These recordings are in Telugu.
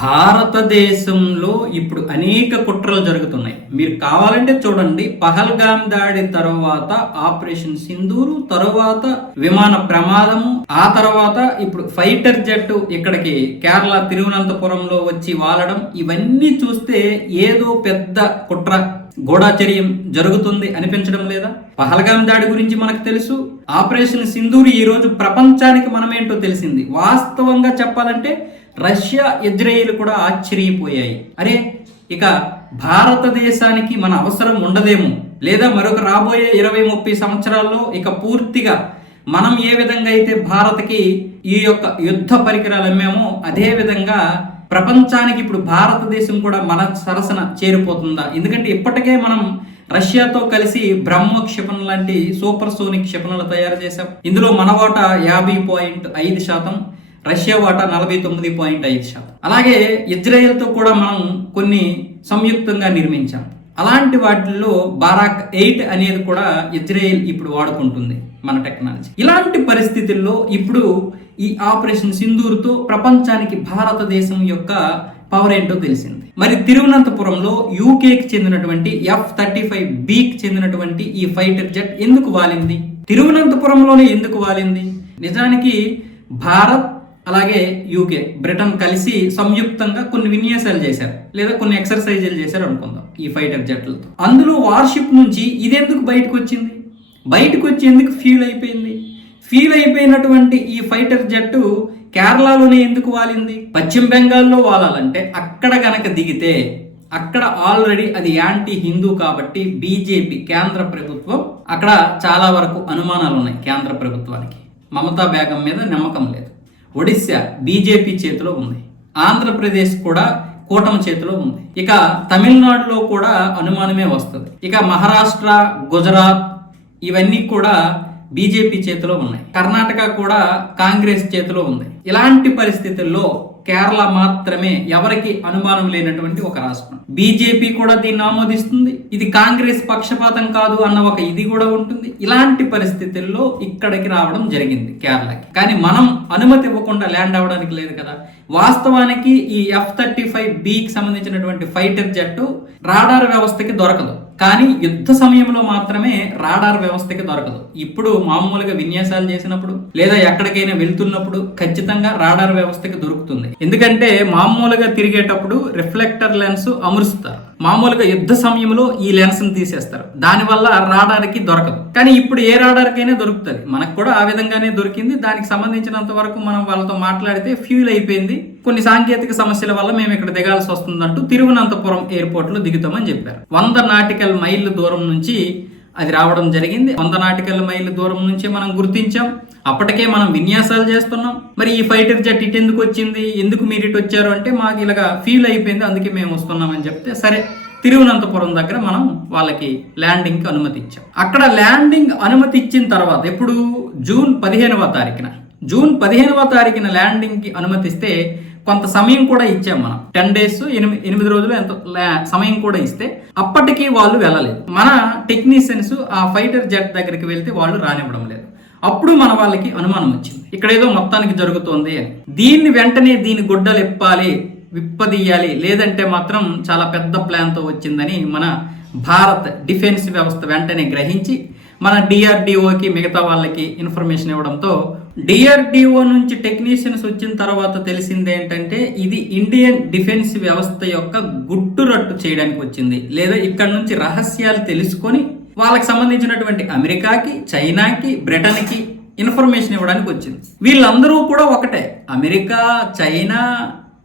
భారతదేశంలో ఇప్పుడు అనేక కుట్రలు జరుగుతున్నాయి. మీరు కావాలంటే చూడండి పహల్గాం దాడి తర్వాత ఆపరేషన్ సింధూరు తర్వాత విమాన ప్రమాదము ఆ తర్వాత ఇప్పుడు ఫైటర్ జెట్ ఇక్కడికి కేరళ తిరువనంతపురంలో వచ్చి వాలడం ఇవన్నీ చూస్తే ఏదో పెద్ద కుట్ర గూఢాచర్యం జరుగుతుంది అనిపించడం లేదా? పహల్గాం దాడి గురించి మనకు తెలుసు. ఆపరేషన్ సింధూరు ఈ రోజు ప్రపంచానికి మనమేంటో తెలిసింది. వాస్తవంగా చెప్పాలంటే రష్యా ఇజ్రాయిల్ కూడా ఆశ్చర్యపోయాయి. అరే ఇక భారతదేశానికి మన అవసరం ఉండదేమో. లేదా మరొక రాబోయే ఇరవై ముప్పై సంవత్సరాల్లో ఇక పూర్తిగా మనం ఏ విధంగా అయితే భారత్కి ఈ యొక్క యుద్ధ పరికరాలు అమ్మామో అదే విధంగా ప్రపంచానికి ఇప్పుడు భారతదేశం కూడా మన సరసన చేరిపోతుందా? ఎందుకంటే ఇప్పటికే మనం రష్యాతో కలిసి బ్రహ్మ క్షిపణ లాంటి సూపర్ సోనిక్ క్షిపణలు తయారు చేశాం. ఇందులో మన వాటా యాభై పాయింట్ ఐదు శాతం రష్యా వాటా నలభై తొమ్మిది పాయింట్ ఐదు శాతం. అలాగే ఇజ్రాయెల్తో కూడా మనం కొన్ని సంయుక్తంగా నిర్మించాం. అలాంటి వాటిల్లో బారాక్ ఎయిట్ అనేది కూడా ఇజ్రాయెల్ ఇప్పుడు వాడుకుంటుంది మన టెక్నాలజీ. ఇలాంటి పరిస్థితుల్లో ఇప్పుడు ఈ ఆపరేషన్ సింధూర్తో ప్రపంచానికి భారతదేశం యొక్క పవర్ ఏంటో తెలిసింది. మరి తిరువనంతపురంలో యూకేకి చెందినటువంటి ఎఫ్ థర్టీ ఫైవ్ బికి చెందినటువంటి ఈ ఫైటర్ జెట్ ఎందుకు వాలింది? తిరువనంతపురంలోనే ఎందుకు వాలింది? నిజానికి భారత్ అలాగే యూకే బ్రిటన్ కలిసి సంయుక్తంగా కొన్ని విన్యాసాలు చేశారు లేదా కొన్ని ఎక్సర్సైజులు చేశారు అనుకుందాం ఈ ఫైటర్ జట్లతో అందులో వార్షిప్ నుంచి ఇదెందుకు బయటకు వచ్చింది బయటకు వచ్చి ఎందుకు ఫీల్ అయిపోయింది. ఫీల్ అయిపోయినటువంటి ఈ ఫైటర్ జట్టు కేరళలోనే ఎందుకు వాలింది? పశ్చిమ బెంగాల్లో వాలాలంటే అక్కడ గనక దిగితే అక్కడ ఆల్రెడీ అది యాంటీ హిందూ కాబట్టి బీజేపీ కేంద్ర ప్రభుత్వం అక్కడ చాలా వరకు అనుమానాలు ఉన్నాయి కేంద్ర ప్రభుత్వానికి. మమతా బేగం మీద నమ్మకం లేదు. ఒడిశా బీజేపీ చేతిలో ఉంది. ఆంధ్రప్రదేశ్ కూడా కూటమి చేతిలో ఉంది. ఇక తమిళనాడులో కూడా అనుమానమే వస్తుంది. ఇక మహారాష్ట్ర గుజరాత్ ఇవన్నీ కూడా బీజేపీ చేతిలో ఉన్నాయి. కర్ణాటక కూడా కాంగ్రెస్ చేతిలో ఉంది. ఇలాంటి పరిస్థితుల్లో కేరళ మాత్రమే ఎవరికి అనుమానం లేనటువంటి ఒక రాష్ట్రం. బీజేపీ కూడా దీన్ని ఆమోదిస్తుంది. ఇది కాంగ్రెస్ పక్షపాతం కాదు అన్న ఒక ఇది కూడా ఉంటుంది. ఇలాంటి పరిస్థితుల్లో ఇక్కడికి రావడం జరిగింది కేరళకి. కానీ మనం అనుమతి ఇవ్వకుండా ల్యాండ్ అవ్వడానికి లేదు కదా. వాస్తవానికి ఈ ఎఫ్ థర్టీ ఫైవ్ బికి సంబంధించినటువంటి ఫైటర్ జట్టు రాడార్ వ్యవస్థకి దొరకదు. కానీ యుద్ధ సమయంలో మాత్రమే రాడార్ వ్యవస్థకి దొరకదు. ఇప్పుడు మామూలుగా విన్యాసాలు చేసినప్పుడు లేదా ఎక్కడికైనా వెళ్తున్నప్పుడు ఖచ్చితంగా రాడార్ వ్యవస్థకి దొరుకుతుంది. ఎందుకంటే మామూలుగా తిరిగేటప్పుడు రిఫ్లెక్టర్ లెన్స్ అమరుస్తారు. మామూలుగా యుద్ధ సమయంలో ఈ లెన్స్ని తీసేస్తారు. దానివల్ల రాడార్కి దొరకదు. కానీ ఇప్పుడు ఏ రాడార్కైనా దొరుకుతుంది. మనకు కూడా ఆ విధంగానే దొరికింది. దానికి సంబంధించినంత వరకు మనం వాళ్ళతో మాట్లాడితే ఫ్యూల్ అయిపోయింది. కొన్ని సాంకేతిక సమస్యల వల్ల మేము ఇక్కడ దిగాల్సి వస్తుందంటూ తిరువనంతపురం ఎయిర్పోర్ట్లో దిగుతామని చెప్పారు. వంద నాటికల్ మైళ్ళ దూరం నుంచి అది రావడం జరిగింది. వంద నాటికల్ మైళ్ళ దూరం నుంచే మనం గుర్తించాం. అప్పటికే మనం విన్యాసాలు చేస్తున్నాం. మరి ఈ ఫైటర్ జెట్ ఇటు ఎందుకు వచ్చింది? ఎందుకు మీరు ఇటు వచ్చారు? అంటే మాకు ఇలాగా ఫీల్ అయిపోయింది. అందుకే మేము వస్తున్నామని చెప్తే సరే తిరువనంతపురం దగ్గర మనం వాళ్ళకి ల్యాండింగ్కి అనుమతి ఇచ్చాం అక్కడ ల్యాండింగ్ అనుమతి ఇచ్చిన తర్వాత ఎప్పుడు? జూన్ పదిహేనవ తారీఖున. జూన్ పదిహేనవ తారీఖున ల్యాండింగ్కి అనుమతిస్తే కొంత సమయం కూడా ఇచ్చాం మనం. టెన్ డేస్ ఎనిమిది ఎనిమిది రోజులు ఎంత సమయం కూడా ఇస్తే అప్పటికీ వాళ్ళు వెళ్ళలేదు. మన టెక్నీషియన్స్ ఆ ఫైటర్ జెట్ దగ్గరికి వెళ్తే వాళ్ళు రానివ్వడం లేదు. అప్పుడు మన వాళ్ళకి అనుమానం వచ్చింది. ఇక్కడ ఏదో మొత్తానికి జరుగుతోంది దీన్ని వెంటనే దీని గుడ్డలు ఇప్పాలి విప్పదీయాలి లేదంటే మాత్రం చాలా పెద్ద ప్లాన్తో వచ్చిందని మన భారత్ డిఫెన్స్ వ్యవస్థ వెంటనే గ్రహించి మన డిఆర్డిఓకి మిగతా వాళ్ళకి ఇన్ఫర్మేషన్ ఇవ్వడంతో డిఆర్డిఓ నుంచి టెక్నీషియన్స్ వచ్చిన తర్వాత తెలిసింది ఏంటంటే ఇది ఇండియన్ డిఫెన్స్ వ్యవస్థ యొక్క గుట్టురట్టు చేయడానికి వచ్చింది. లేదా ఇక్కడ నుంచి రహస్యాలు తెలుసుకొని వాళ్ళకి సంబంధించినటువంటి అమెరికాకి చైనాకి బ్రిటన్కి ఇన్ఫర్మేషన్ ఇవ్వడానికి వచ్చింది. వీళ్ళందరూ కూడా ఒకటే. America China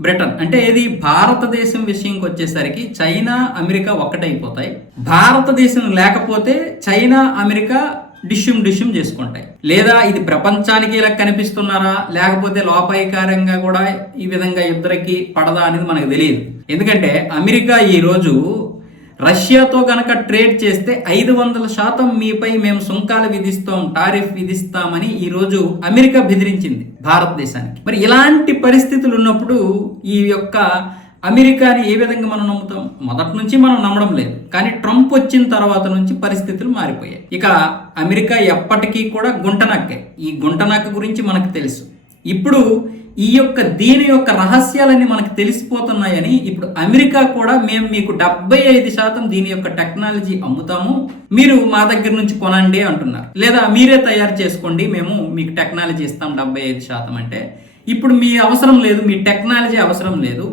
Britain. అంటే ఇది భారతదేశం విషయంకి వచ్చేసరికి చైనా అమెరికా ఒక్కటైపోతాయి. భారతదేశం లేకపోతే చైనా అమెరికా డిష్యూమ్ డిష్యూమ్ చేసుకుంటాయి. లేదా ఇది ప్రపంచానికి ఇలా కనిపిస్తున్నారా? లేకపోతే లోపాయికారంగా కూడా ఈ విధంగా ఇద్దరికి పడదా అనేది మనకు తెలియదు. ఎందుకంటే అమెరికా ఈరోజు రష్యాతో గనక ట్రేడ్ చేస్తే ఐదు వందల శాతం మీపై మేము సుంకాలు విధిస్తాం టారిఫ్ విధిస్తామని ఈరోజు అమెరికా బెదిరించింది భారతదేశానికి. మరి ఇలాంటి పరిస్థితులు ఉన్నప్పుడు ఈ యొక్క అమెరికాని ఏ విధంగా మనం నమ్ముతాం? మొదటి నుంచి మనం నమ్మడం లేదు. కానీ ట్రంప్ వచ్చిన తర్వాత నుంచి పరిస్థితులు మారిపోయాయి. ఇక అమెరికా ఎప్పటికీ కూడా గుంటనక్కే ఈ గుంటనక్క గురించి మనకు తెలుసు. ఇప్పుడు ఈ యొక్క దీని యొక్క రహస్యాలన్నీ మనకు తెలిసిపోతున్నాయని ఇప్పుడు అమెరికా కూడా మేము మీకు డెబ్బై ఐదు శాతం దీని యొక్క టెక్నాలజీ అమ్ముతాము. మీరు మా దగ్గర నుంచి కొనండి అంటున్నారు. లేదా మీరే తయారు చేసుకోండి. మేము మీకు టెక్నాలజీ ఇస్తాం డెబ్బై ఐదు శాతం అంటే. ఇప్పుడు మీ అవసరం లేదు మీ టెక్నాలజీ అవసరం లేదు.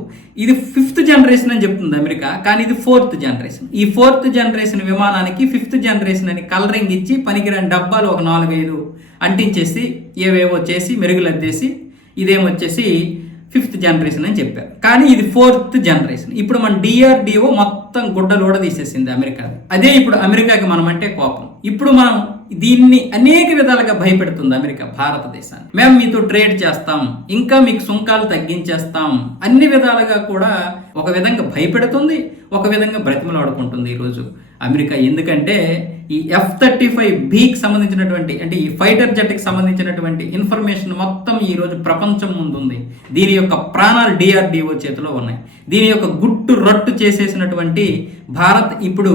ఇది ఫిఫ్త్ జనరేషన్ అని చెప్తుంది అమెరికా కానీ ఇది ఫోర్త్ జనరేషన్. ఈ ఫోర్త్ జనరేషన్ విమానానికి ఫిఫ్త్ జనరేషన్ అని కలరింగ్ ఇచ్చి పనికిరాని డబ్బాలు ఒక నాలుగైదు అంటించేసి ఏవేవో చేసి మెరుగులద్దేసి ఇదేమొచ్చేసి ఫిఫ్త్ జనరేషన్ అని చెప్పారు. కానీ ఇది ఫోర్త్ జనరేషన్. ఇప్పుడు మన డిఆర్డిఓ మొత్తం గుడ్డలు కూడా తీసేసింది అమెరికా అదే ఇప్పుడు అమెరికాకి మనం అంటే కోపం. ఇప్పుడు మనం దీన్ని అనేక విధాలుగా భయపెడుతుంది అమెరికా భారతదేశాన్ని. మేము మీతో ట్రేడ్ చేస్తాం ఇంకా మీకు సుంకాలు తగ్గించేస్తాం. అన్ని విధాలుగా కూడా ఒక విధంగా భయపెడుతుంది ఒక విధంగా బ్రతిమలాడుకుంటుంది ఈరోజు అమెరికా. ఎందుకంటే ఈ ఎఫ్ థర్టీ ఫైవ్ బీకి సంబంధించినటువంటి అంటే ఈ ఫైటర్ జెట్కి సంబంధించినటువంటి ఇన్ఫర్మేషన్ మొత్తం ఈ రోజు ప్రపంచం ముందుంది. దీని యొక్క ప్రాణాలు డిఆర్డిఓ చేతిలో ఉన్నాయి. దీని యొక్క గుట్టు రట్టు చేసేసినటువంటి భారత్ ఇప్పుడు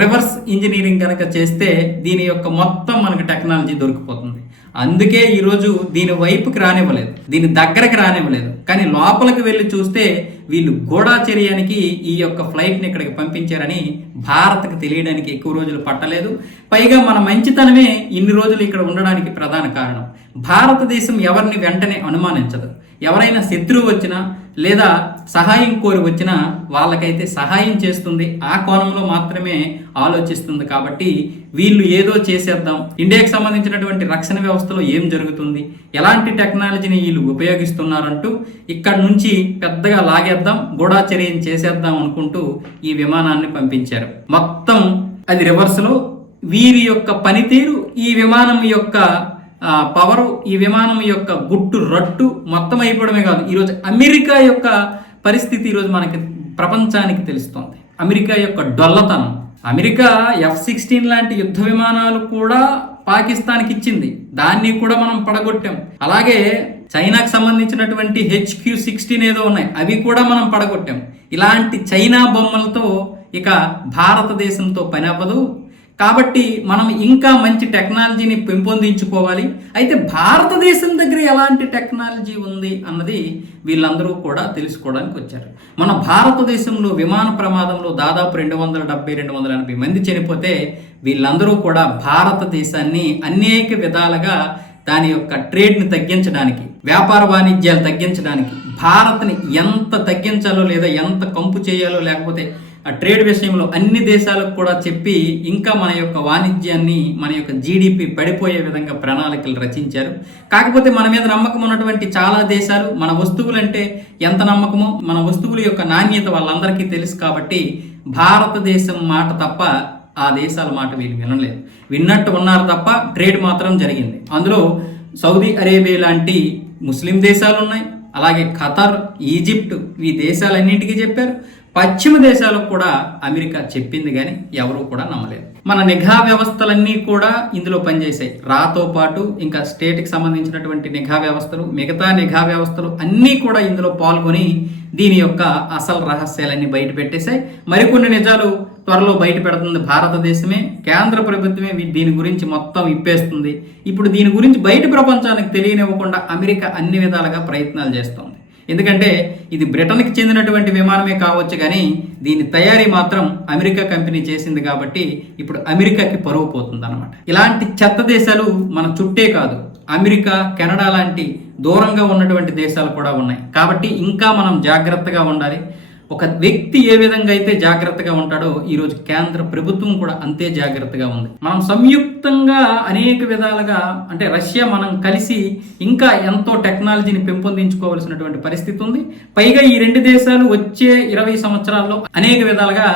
రివర్స్ ఇంజనీరింగ్ కనుక చేస్తే దీని యొక్క మొత్తం మనకు టెక్నాలజీ దొరికిపోతుంది. అందుకే ఈరోజు దీని వైపుకి రానివ్వలేదు. దీని దగ్గరకు రానివ్వలేదు. కానీ లోపలికి వెళ్ళి చూస్తే వీళ్ళు గూఢాచర్యానికి ఈ యొక్క ఫ్లైట్ని ఇక్కడికి పంపించారని భారత్కి తెలియడానికి ఎక్కువ రోజులు పట్టలేదు. పైగా మన మంచితనమే ఇన్ని రోజులు ఇక్కడ ఉండడానికి ప్రధాన కారణం. భారతదేశం ఎవరిని వెంటనే అనుమానించదు. ఎవరైనా శత్రువు వచ్చినా లేదా సహాయం కోరి వచ్చినా వాళ్ళకైతే సహాయం చేస్తుంది. ఆ కోణంలో మాత్రమే ఆలోచిస్తుంది కాబట్టి వీళ్ళు ఏదో చేసేద్దాం. ఇండియాకి సంబంధించినటువంటి రక్షణ వ్యవస్థలో ఏం జరుగుతుంది? ఎలాంటి టెక్నాలజీని వీళ్ళు ఉపయోగిస్తున్నారంటూ ఇక్కడ నుంచి పెద్దగా లాగేద్దాం గూఢాచర్యం చేసేద్దాం అనుకుంటూ ఈ విమానాన్ని పంపించారు. మొత్తం అది రివర్స్లో వీరి యొక్క పనితీరు ఈ విమానం యొక్క పవరు ఈ విమానం యొక్క గుట్టు రట్టు మొత్తం అయిపోవడమే కాదు. ఈరోజు అమెరికా యొక్క పరిస్థితి ఈరోజు మనకి ప్రపంచానికి తెలుస్తోంది. అమెరికా యొక్క డొల్లతనం. అమెరికా ఎఫ్ సిక్స్టీన్ లాంటి యుద్ధ విమానాలు కూడా పాకిస్తాన్కి ఇచ్చింది. దాన్ని కూడా మనం పడగొట్టాం. అలాగే చైనాకు సంబంధించినటువంటి హెచ్క్యూ సిక్స్టీన్ ఏదో ఉన్నాయి. అవి కూడా మనం పడగొట్టాం. ఇలాంటి చైనా బొమ్మలతో ఇక భారతదేశంతో పని అవ్వదు. కాబట్టి మనం ఇంకా మంచి టెక్నాలజీని పెంపొందించుకోవాలి. అయితే భారతదేశం దగ్గర ఎలాంటి టెక్నాలజీ ఉంది అన్నది వీళ్ళందరూ కూడా తెలుసుకోవడానికి వచ్చారు. మన భారతదేశంలో విమాన ప్రమాదంలో దాదాపు రెండు వందల డెబ్బై రెండు వందల ఎనభై మంది చనిపోతే వీళ్ళందరూ కూడా భారతదేశాన్ని అనేక విధాలుగా దాని యొక్క ట్రేడ్ని తగ్గించడానికి వ్యాపార వాణిజ్యాలు తగ్గించడానికి భారత్ని ఎంత తగ్గించాలో లేదా ఎంత కంపు చేయాలో లేకపోతే ట్రేడ్ విషయంలో అన్ని దేశాలకు కూడా చెప్పి ఇంకా మన యొక్క వాణిజ్యాన్ని మన యొక్క జీడిపి పడిపోయే విధంగా ప్రణాళికలు రచించారు. కాకపోతే మన మీద నమ్మకం ఉన్నటువంటి చాలా దేశాలు మన వస్తువులంటే ఎంత నమ్మకమో మన వస్తువుల యొక్క నాణ్యత వాళ్ళందరికీ తెలుసు కాబట్టి భారతదేశం మాట తప్ప ఆ దేశాల మాట వీళ్ళు వినలేదు. విన్నట్టు ఉన్నారు తప్ప ట్రేడ్ మాత్రం జరిగింది. అందులో సౌదీ అరేబియా లాంటి ముస్లిం దేశాలు ఉన్నాయి. అలాగే ఖతార్ ఈజిప్ట్ ఈ దేశాలన్నింటికీ చెప్పారు. పశ్చిమ దేశాలకు కూడా అమెరికా చెప్పింది కానీ ఎవరు కూడా నమ్మలేదు. మన నిఘా వ్యవస్థలన్నీ కూడా ఇందులో పనిచేసాయి రాతో పాటు ఇంకా స్టేట్కి సంబంధించినటువంటి నిఘా వ్యవస్థలు మిగతా నిఘా వ్యవస్థలు అన్నీ కూడా ఇందులో పాల్గొని దీని యొక్క అసలు రహస్యాలన్నీ బయట పెట్టేశాయి. మరికొన్ని నిజాలు త్వరలో బయట పెడుతుంది భారతదేశమే. కేంద్ర ప్రభుత్వమే దీని గురించి మొత్తం ఇప్పేస్తుంది. ఇప్పుడు దీని గురించి బయట ప్రపంచానికి తెలియనివ్వకుండా అమెరికా అన్ని విధాలుగా ప్రయత్నాలు చేస్తుంది. ఎందుకంటే ఇది బ్రిటన్కి చెందినటువంటి విమానమే కావచ్చు కానీ దీని తయారీ మాత్రం అమెరికా కంపెనీ చేసింది కాబట్టి ఇప్పుడు అమెరికాకి పరువు పోతుంది అనమాట ఇలాంటి చెత్త దేశాలు మన చుట్టే కాదు. అమెరికా కెనడా లాంటి దూరంగా ఉన్నటువంటి దేశాలు కూడా ఉన్నాయి. కాబట్టి ఇంకా మనం జాగ్రత్తగా ఉండాలి. ఒక వ్యక్తి ఏ విధంగా అయితే జాగ్రత్తగా ఉంటాడో ఈరోజు కేంద్ర ప్రభుత్వం కూడా అంతే జాగ్రత్తగా ఉంది. మనం సంయుక్తంగా అనేక విధాలుగా అంటే రష్యా మనం కలిసి ఇంకా ఎంతో టెక్నాలజీని పెంపొందించుకోవాల్సినటువంటి పరిస్థితి ఉంది. పైగా ఈ రెండు దేశాలు వచ్చే ఇరవై సంవత్సరాల్లో అనేక విధాలుగా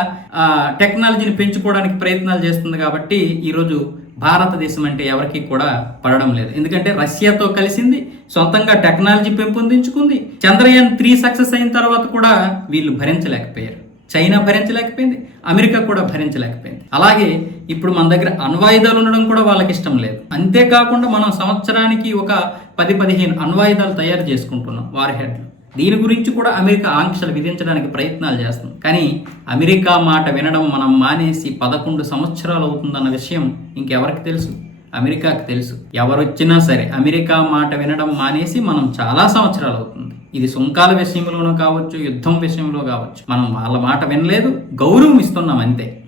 టెక్నాలజీని పెంచుకోవడానికి ప్రయత్నాలు చేస్తుంది కాబట్టి ఈరోజు భారతదేశం అంటే ఎవరికి కూడా పడడం లేదు. ఎందుకంటే రష్యాతో కలిసింది సొంతంగా టెక్నాలజీ పెంపొందించుకుంది. చంద్రయాన్ త్రీ సక్సెస్ అయిన తర్వాత కూడా వీళ్ళు భరించలేకపోయారు. చైనా భరించలేకపోయింది అమెరికా కూడా భరించలేకపోయింది. అలాగే ఇప్పుడు మన దగ్గర అణ్వాయుధాలు ఉండడం కూడా వాళ్ళకి ఇష్టం లేదు. అంతేకాకుండా మనం సంవత్సరానికి ఒక పది పదిహేను అణ్వాయుధాలు తయారు చేసుకుంటున్నాం వార్ హెడ్లు. దీని గురించి కూడా అమెరికా ఆంక్షలు విధించడానికి ప్రయత్నాలు చేస్తుంది. కానీ అమెరికా మాట వినడం మనం మానేసి పదకొండు సంవత్సరాలు అవుతుందన్న విషయం ఇంకెవరికి తెలుసు? అమెరికాకు తెలుసు. ఎవరొచ్చినా సరే అమెరికా మాట వినడం మానేసి మనం చాలా సంవత్సరాలు అవుతుంది. ఇది సుంకాల విషయంలోనూ కావచ్చు యుద్ధం విషయంలో కావచ్చు. మనం వాళ్ళ మాట వినలేదు గౌరవం ఇస్తున్నాం అంతే.